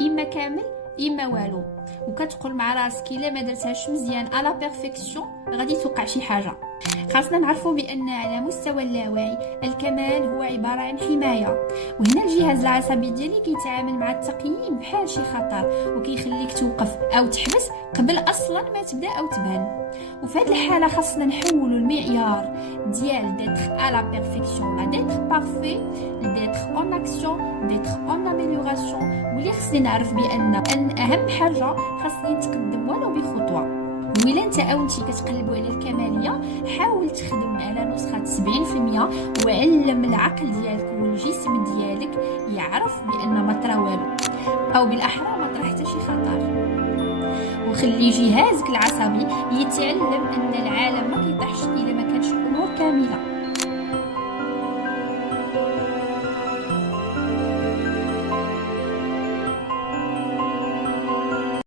اما كامل اما والو، وكتقول مع راسك الا ما درتهاش مزيان على بيرفيكسيون غادي توقع شي حاجه. خاصنا نعرفوا بان على مستوى اللاوعي الكمال هو عباره عن حمايه، وهنا الجهاز العصبي ديالي كيتعامل مع التقييم بحال شي خطر وكيخليك توقف او تحبس قبل اصلا ما تبدا او تبان. وفي هذه الحاله خاصنا نحولوا المعيار ديال ديتر على بيرفيكسيون لا ديتر بارفي ديتر اون اكسيون ديتر اون اميليوراسيون. واللي خصني نعرف بان اهم حاجه خاصني نتقدم ولو بخطوه. وإلا انت او انت كتقلبوا على الكماليه حاول تخدم على نسخه 70% وعلم العقل ديالك والجسم ديالك يعرف بان ما طرا والو، او بالاحرى ما طرا حتى شي خطر. وخلي جهازك العصبي يتعلم ان العالم ما كيطيحش الا ما كانش الامور كامله.